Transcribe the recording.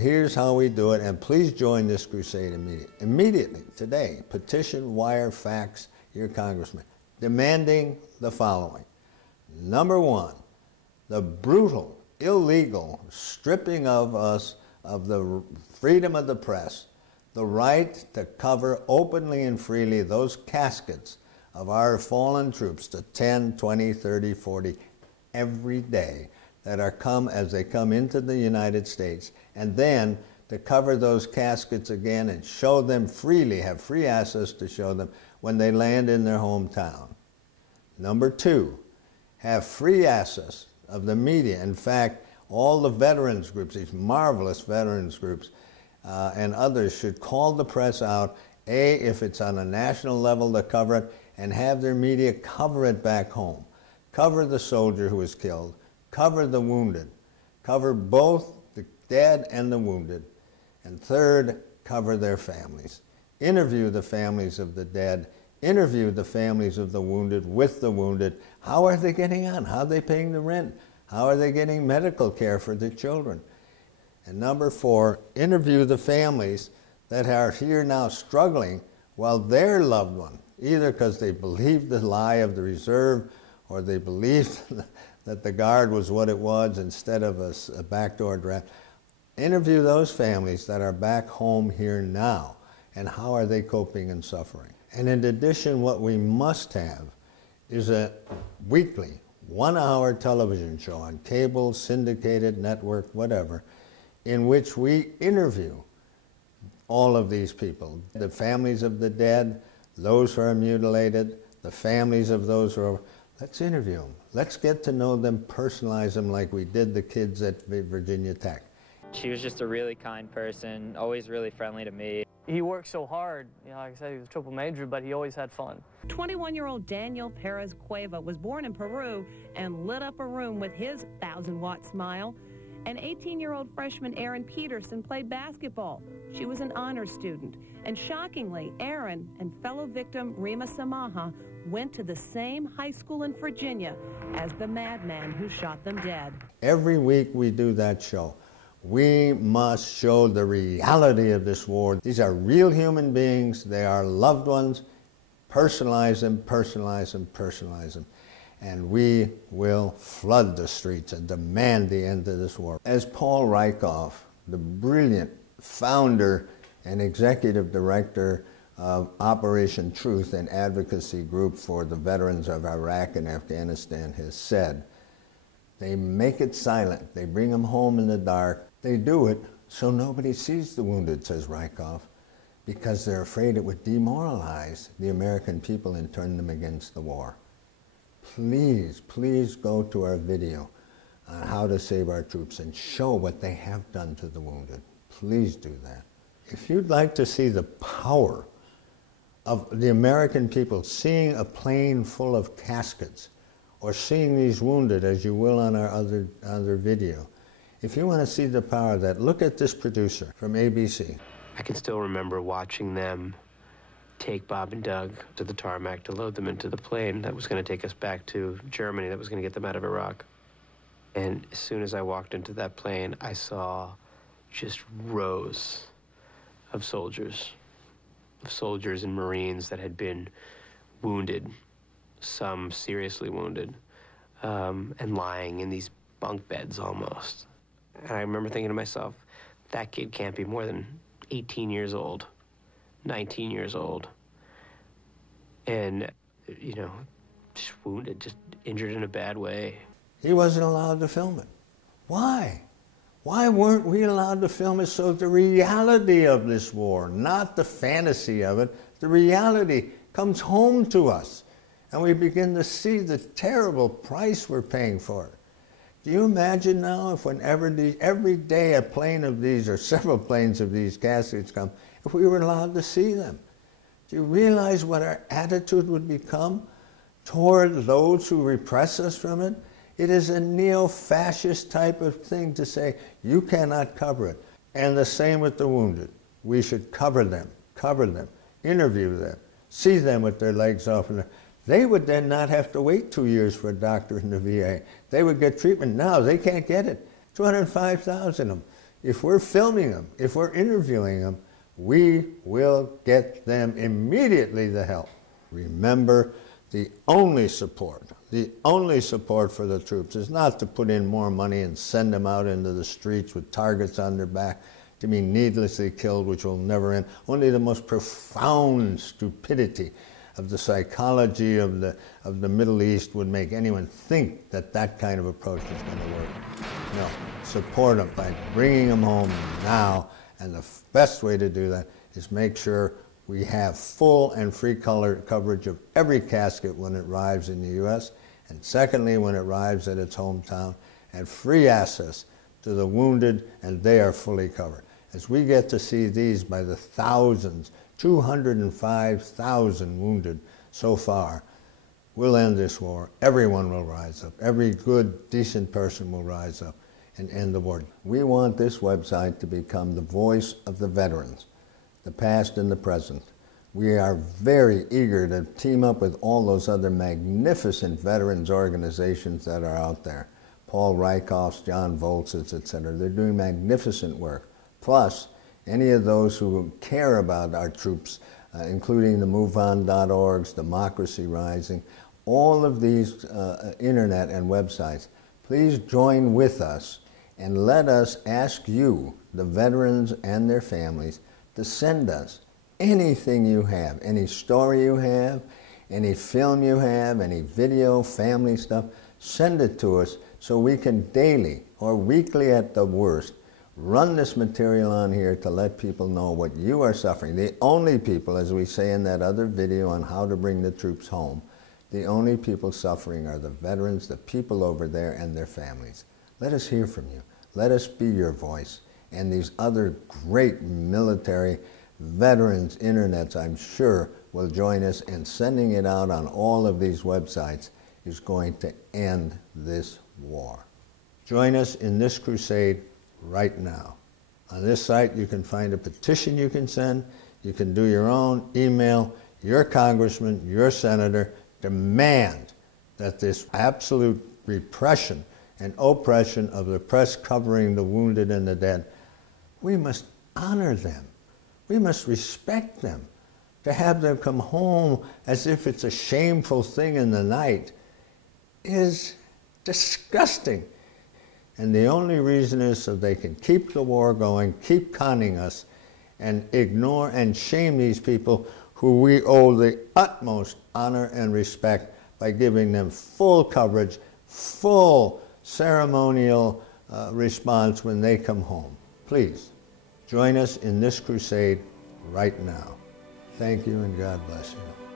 Here's how we do it, and please join this crusade immediately, today. Petition, wire, fax your congressman, demanding the following. Number one, the brutal, illegal stripping of us of the freedom of the press, the right to cover openly and freely those caskets of our fallen troops, to 10, 20, 30, 40, every day, that are come as they come into the United States, and then to cover those caskets again and show them freely, have free access to show them when they land in their hometown. Number two, have free access of the media. In fact, all the veterans groups, these marvelous veterans groups, and others should call the press out, if it's on a national level, to cover it, and have their media cover it back home. Cover the soldier who was killed, cover the wounded, cover both the dead and the wounded, and third, cover their families. Interview the families of the dead, interview the families of the wounded with the wounded. How are they getting on? How are they paying the rent? How are they getting medical care for their children? And number four, interview the families that are here now struggling while their loved one, either because they believed the lie of the reserve or they believed that the Guard was what it was instead of a backdoor draft. Interview those families that are back home here now, and how are they coping and suffering. And in addition, what we must have is a weekly, 1-hour television show on cable, syndicated, network, whatever, in which we interview all of these people, the families of the dead, those who are mutilated, the families of those who are, let's interview them. Let's get to know them, personalize them like we did the kids at Virginia Tech. She was just a really kind person, always really friendly to me. He worked so hard. You know, like I said, he was a triple major, but he always had fun. 21-year-old Daniel Perez Cueva was born in Peru and lit up a room with his 1,000-watt smile. And 18-year-old freshman Erin Peterson played basketball. She was an honors student. And shockingly, Erin and fellow victim Rima Samaha went to the same high school in Virginia as the madman who shot them dead. Every week we do that show. We must show the reality of this war. These are real human beings. They are loved ones. Personalize them, personalize them, personalize them. And we will flood the streets and demand the end of this war. As Paul Rieckhoff, the brilliant founder and executive director of Operation Truth, an advocacy group for the veterans of Iraq and Afghanistan, has said, they make it silent. They bring them home in the dark. They do it so nobody sees the wounded, says Rieckhoff, because they're afraid it would demoralize the American people and turn them against the war. Please, please go to our video on how to save our troops and show what they have done to the wounded. Please do that. If you'd like to see the power of the American people seeing a plane full of caskets or seeing these wounded, as you will on our other video, if you want to see the power of that, look at this producer from ABC. I can still remember watching them take Bob and Doug to the tarmac to load them into the plane that was going to take us back to Germany, that was going to get them out of Iraq. And as soon as I walked into that plane, I saw just rows of soldiers and Marines that had been wounded, some seriously wounded, and lying in these bunk beds almost. And I remember thinking to myself, that kid can't be more than 18 years old, 19 years old, and, you know, just wounded, just injured in a bad way. He wasn't allowed to film it. Why? Why weren't we allowed to film it so the reality of this war, not the fantasy of it, the reality comes home to us, and we begin to see the terrible price we're paying for it. Do you imagine now if every day a plane of these or several planes of these caskets come, if we were allowed to see them? Do you realize what our attitude would become toward those who repress us from it? It is a neo-fascist type of thing to say, you cannot cover it. And the same with the wounded. We should cover them, interview them, see them with their legs off. They would then not have to wait 2 years for a doctor in the VA. They would get treatment now. They can't get it. 205,000 of them. if we're filming them, if we're interviewing them, we will get them immediately the help. Remember, the only support for the troops is not to put in more money and send them out into the streets with targets on their back to be needlessly killed, which will never end. Only the most profound stupidity of the psychology of the Middle East would make anyone think that that kind of approach is going to work. No, support them by bringing them home now, and the best way to do that is make sure we have full and free color coverage of every casket when it arrives in the U.S., and secondly, when it arrives at its hometown, and free access to the wounded, and they are fully covered. As we get to see these by the thousands, 205,000 wounded so far, we'll end this war. Everyone will rise up. Every good, decent person will rise up and end the war. We want this website to become the voice of the veterans, the past and the present. We are very eager to team up with all those other magnificent veterans organizations that are out there. Paul Rieckhoff's, John Volz's, etc. They're doing magnificent work. Plus, any of those who care about our troops, including the MoveOn.org's, Democracy Rising, all of these internet and websites, please join with us and let us ask you, the veterans and their families, to send us anything you have, any story you have, any film you have, any video, family stuff. Send it to us so we can daily or weekly at the worst run this material on here to let people know what you are suffering. The only people, as we say in that other video on how to bring the troops home, the only people suffering are the veterans, the people over there, and their families. Let us hear from you. Let us be your voice. And these other great military veterans internets, I'm sure, will join us, and sending it out on all of these websites is going to end this war. Join us in this crusade right now. On this site you can find a petition you can send. You can do your own, email your congressman, your senator, demand that this absolute repression and oppression of the press covering the wounded and the dead, we must honor them. We must respect them. To have them come home as if it's a shameful thing in the night is disgusting. And the only reason is so they can keep the war going, keep conning us, and ignore and shame these people who we owe the utmost honor and respect by giving them full coverage, full ceremonial response when they come home. Please, join us in this crusade right now. Thank you, and God bless you.